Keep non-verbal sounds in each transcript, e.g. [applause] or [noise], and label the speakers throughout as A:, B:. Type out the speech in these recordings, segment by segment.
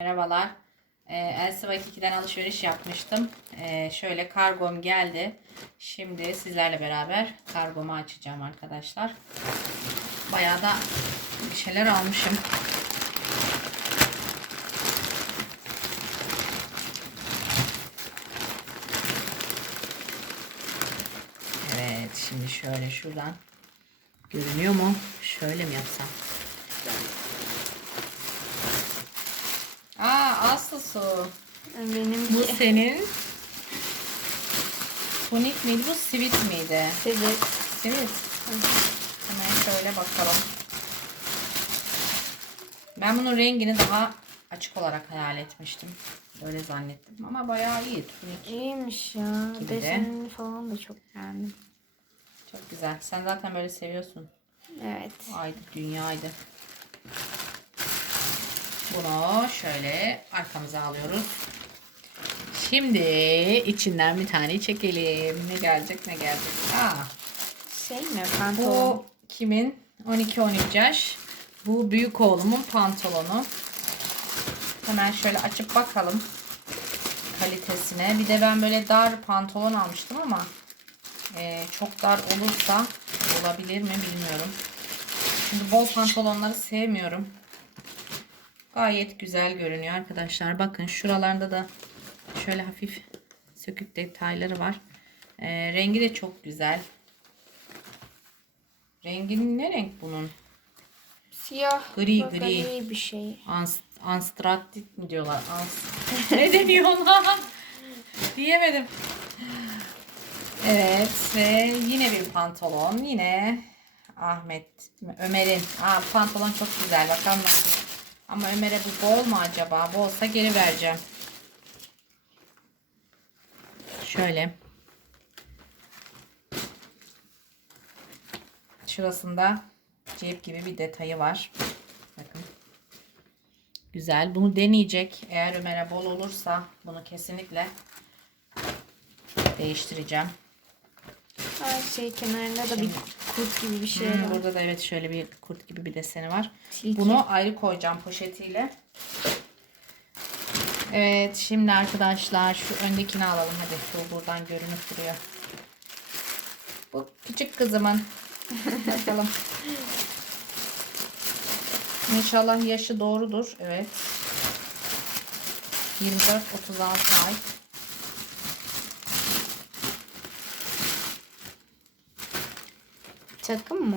A: Merhabalar. Ee, Elsiva 2'den alışveriş yapmıştım. Ee, şöyle kargom geldi. Şimdi sizlerle beraber kargomu açacağım arkadaşlar. Bayağı da bir şeyler almışım. Evet şimdi şöyle şuradan görünüyor mu? Şöyle mi yapsam? Aa Aslı su.
B: Benim
A: Bu senin tonik miydi bu sivit miydi?
B: evet.
A: Sivit. Hemen şöyle bakalım. Ben bunun rengini daha açık olarak hayal etmiştim. Öyle zannettim ama bayağı iyi tonik.
B: İyiymiş ya.
A: Gibi de.
B: Falan da çok beğendim.
A: Çok güzel. Sen zaten böyle seviyorsun.
B: Evet.
A: Aydı dünyaydı. Bunu şöyle arkamıza alıyoruz. Şimdi içinden bir tane çekelim. Ne gelecek ne gelecek. Aa,
B: Şey mi? Pantolon.
A: bu kimin? 12-13 yaş. Bu büyük oğlumun pantolonu. Hemen şöyle açıp bakalım kalitesine. Bir de ben böyle dar pantolon almıştım ama e, çok dar olursa olabilir mi bilmiyorum. Şimdi bol pantolonları sevmiyorum. Gayet güzel görünüyor arkadaşlar. Bakın şuralarında da şöyle hafif sökük detayları var. E, rengi de çok güzel. Rengi ne renk bunun?
B: Siyah.
A: Gri,
B: böyle
A: gri.
B: bir şey.
A: Ans Anstratit mi diyorlar? Ans [laughs] ne deniyor ona? Diyemedim. Evet ve yine bir pantolon. Yine Ahmet, Ömer'in. Aa, pantolon çok güzel. Bakalım nasıl. Ama Ömer'e bu bol mu acaba? Bolsa geri vereceğim. Şöyle. Şurasında cep gibi bir detayı var. Bakın. Güzel. Bunu deneyecek. Eğer Ömer'e bol olursa bunu kesinlikle değiştireceğim.
B: Her şey kenarında da bir kurt gibi bir şey
A: Hmm,
B: var.
A: burada da evet şöyle bir kurt gibi bir deseni var.
B: Tilki.
A: Bunu ayrı koyacağım poşetiyle. Evet şimdi arkadaşlar şu öndekini alalım hadi. Şu buradan görünüp duruyor. Bu küçük kızımın. [laughs] Bakalım. İnşallah yaşı doğrudur. Evet. 24-36 ay.
B: Takım mı?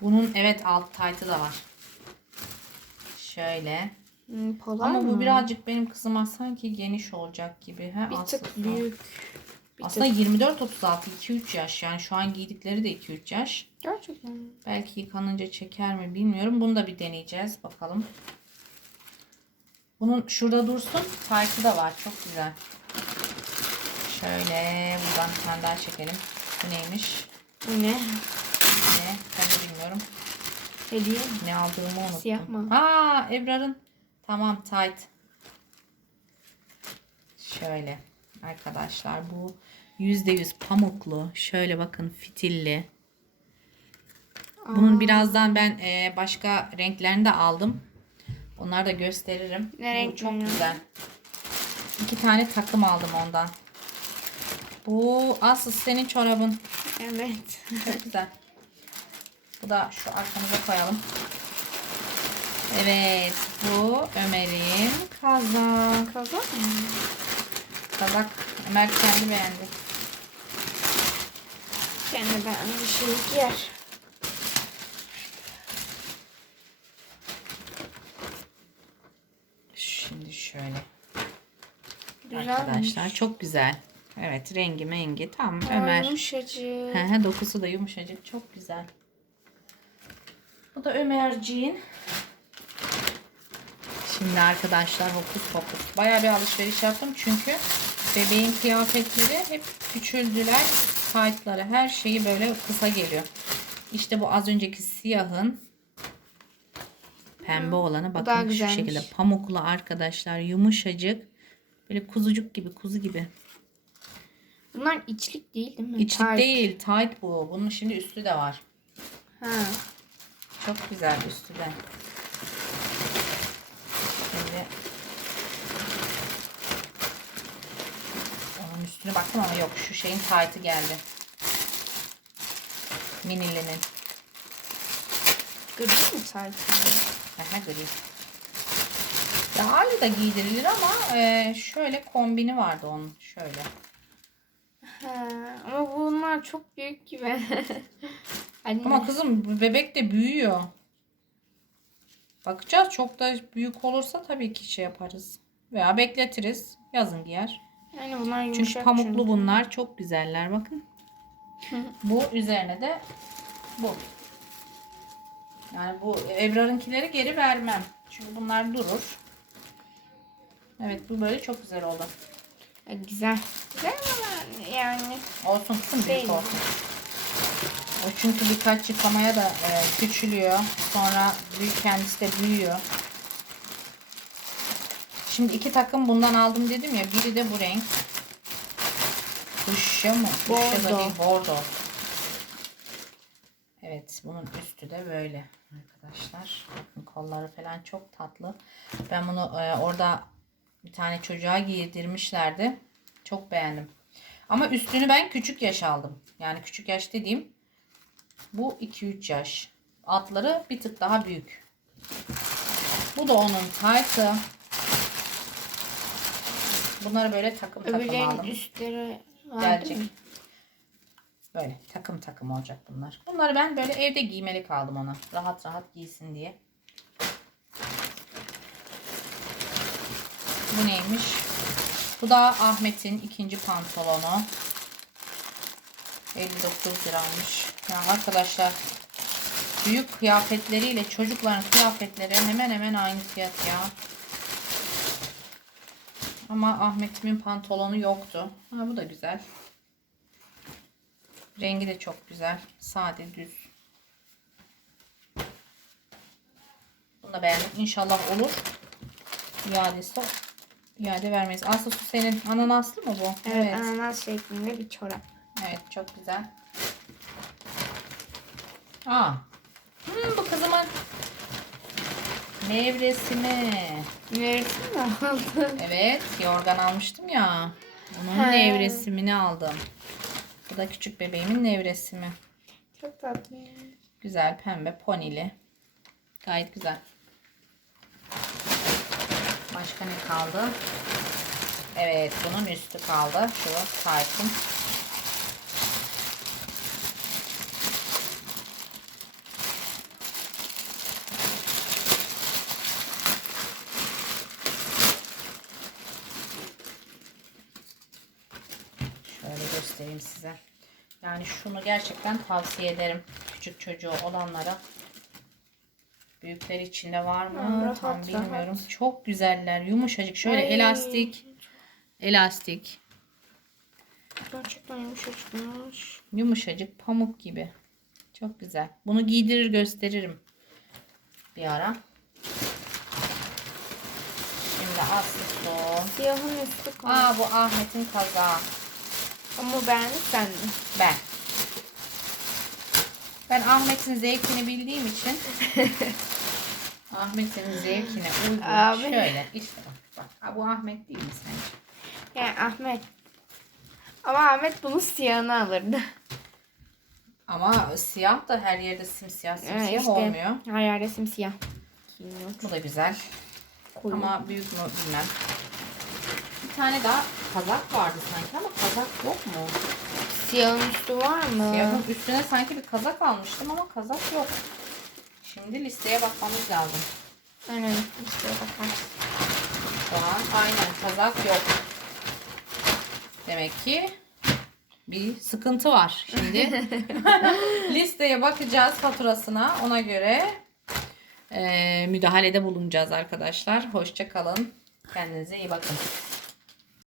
A: Bunun evet alt taytı da var. Şöyle.
B: Hmm, polar
A: Ama
B: mı?
A: bu birazcık benim kızıma sanki geniş olacak gibi. He,
B: bir
A: aslında.
B: tık büyük. Bir
A: Aslında
B: tık.
A: 24-36 2-3 yaş yani şu an giydikleri de 2-3 yaş.
B: Gerçekten.
A: Belki yıkanınca çeker mi bilmiyorum. Bunu da bir deneyeceğiz bakalım. Bunun şurada dursun. Taytı da var. Çok güzel. Şöyle buradan bir tane daha çekelim. Bu neymiş?
B: Bu ne?
A: Ne? Ben de bilmiyorum.
B: Hediye.
A: Ne aldığımı unuttum.
B: Siyah mı?
A: Aa Ebrar'ın. Tamam tight. Şöyle arkadaşlar bu %100 pamuklu. Şöyle bakın fitilli. Bunun birazdan ben e, başka renklerini de aldım. Onları da gösteririm.
B: Ne
A: Bu
B: renk
A: çok güzel. İki tane takım aldım ondan. Bu asıl senin çorabın.
B: Evet.
A: Çok güzel. [laughs] Bu da şu arkamıza koyalım. Evet bu Ömer'in kazak.
B: Kazak mı?
A: Kazak Ömer kendi beğendi.
B: Kendi bir şey giyer.
A: Şimdi şöyle
B: Güzel.
A: arkadaşlar çok güzel. Evet rengi mengi tam Ömer.
B: Yumuşacık.
A: Dokusu da yumuşacık çok güzel. Bu da Ömerciğin. Şimdi arkadaşlar hokus pokus. Bayağı bir alışveriş yaptım çünkü bebeğin kıyafetleri hep küçüldüler. Taytları her şeyi böyle kısa geliyor. İşte bu az önceki siyahın pembe olanı bakın şu şekilde pamuklu arkadaşlar yumuşacık. Böyle kuzucuk gibi kuzu gibi.
B: Bunlar içlik değil değil mi?
A: İçlik
B: Tight.
A: değil tight bu. Bunun şimdi üstü de var.
B: Ha.
A: Çok güzel üstü de. Şimdi onun üstüne baktım ama yok şu şeyin taytı geldi. Minilinin.
B: Gri mi taytı?
A: Aha gri. Daha iyi da giydirilir ama e, şöyle kombini vardı onun. Şöyle.
B: Ha, ama bunlar çok büyük gibi. [laughs] Anne.
A: Ama kızım bu bebek de büyüyor. Bakacağız. Çok da büyük olursa tabii ki şey yaparız. Veya bekletiriz. Yazın giyer.
B: yani bunlar
A: Çünkü
B: yumuşak
A: pamuklu bunlar. Çok güzeller bakın. [laughs] bu üzerine de bu. Yani bu Ebrar'ınkileri geri vermem. Çünkü bunlar durur. Evet bu böyle çok güzel oldu.
B: Ha, güzel. Güzel ama yani.
A: Olsun kızım büyük olsun. Çünkü birkaç yıkamaya da e, küçülüyor. Sonra büyük kendisi de büyüyor. Şimdi iki takım bundan aldım dedim ya. Biri de bu renk. Kuşya mı? Kuşya da
B: Bordo.
A: değil. Bordo. Evet. Bunun üstü de böyle arkadaşlar. Kolları falan çok tatlı. Ben bunu e, orada bir tane çocuğa giydirmişlerdi. Çok beğendim. Ama üstünü ben küçük yaş aldım. Yani küçük yaş dediğim bu 2-3 yaş. Altları bir tık daha büyük. Bu da onun taytı. Bunları böyle takım takım
B: Öbürlerin
A: aldım.
B: üstleri var
A: Gelecek.
B: mi?
A: Böyle takım takım olacak bunlar. Bunları ben böyle evde giymelik aldım ona. Rahat rahat giysin diye. Bu neymiş? Bu da Ahmet'in ikinci pantolonu. 59 liraymış. Ya arkadaşlar büyük kıyafetleriyle çocukların kıyafetleri hemen hemen aynı fiyat ya. Ama Ahmet'imin pantolonu yoktu. Ha, bu da güzel. Rengi de çok güzel. Sade, düz. Bunu da beğendim. İnşallah olur. İadesi iade vermeyiz. Aslı su senin ananaslı mı bu?
B: Evet, ananas şeklinde bir çorap.
A: Evet çok güzel. Aa. Hmm, bu kızımın nevresimi.
B: Neresi mi aldın? [laughs]
A: Evet yorgan almıştım ya. Onun
B: He.
A: nevresimini aldım. Bu da küçük bebeğimin nevresimi.
B: Çok tatlı.
A: Güzel pembe ponili. Gayet güzel. Başka ne kaldı? Evet bunun üstü kaldı. Şu taytın. Şöyle göstereyim size. Yani şunu gerçekten tavsiye ederim. Küçük çocuğu olanlara. Büyükler içinde var mı?
B: Ha, rahat,
A: Tam
B: rahat.
A: bilmiyorum. Çok güzeller. Yumuşacık. Şöyle
B: Ay.
A: elastik. Elastik.
B: Gerçekten yumuşacıkmış.
A: Yumuşacık pamuk gibi. Çok güzel. Bunu giydirir gösteririm. Bir ara. Şimdi Aslı su.
B: Siyahın üstü kaldı.
A: Aa bu Ahmet'in kazağı.
B: Ama beğendin sen mi?
A: Ben. Ben Ahmet'in zevkini bildiğim için [laughs] Ahmet'in zevkine uygun.
B: Abi.
A: Şöyle işte bak. bak. Bu Ahmet değil mi sence?
B: Yani Ahmet. Ama Ahmet bunu siyahını alırdı.
A: Ama siyah da her yerde simsiyah simsiyah
B: Evet, işte.
A: olmuyor.
B: Her yerde simsiyah. Giyiniyor.
A: Bu da güzel.
B: Koyu.
A: Ama büyük mü bilmem. Bir tane daha kazak vardı sanki ama kazak yok mu?
B: Siyahın üstü var mı?
A: Siyahın üstüne sanki bir kazak almıştım ama kazak yok. Şimdi listeye bakmamız lazım.
B: Aynen. İşte bakarsın.
A: Şu an aynen kazak yok. Demek ki bir sıkıntı var. Şimdi [laughs] listeye bakacağız faturasına. Ona göre eee, müdahalede bulunacağız arkadaşlar. Hoşça kalın. Kendinize iyi bakın.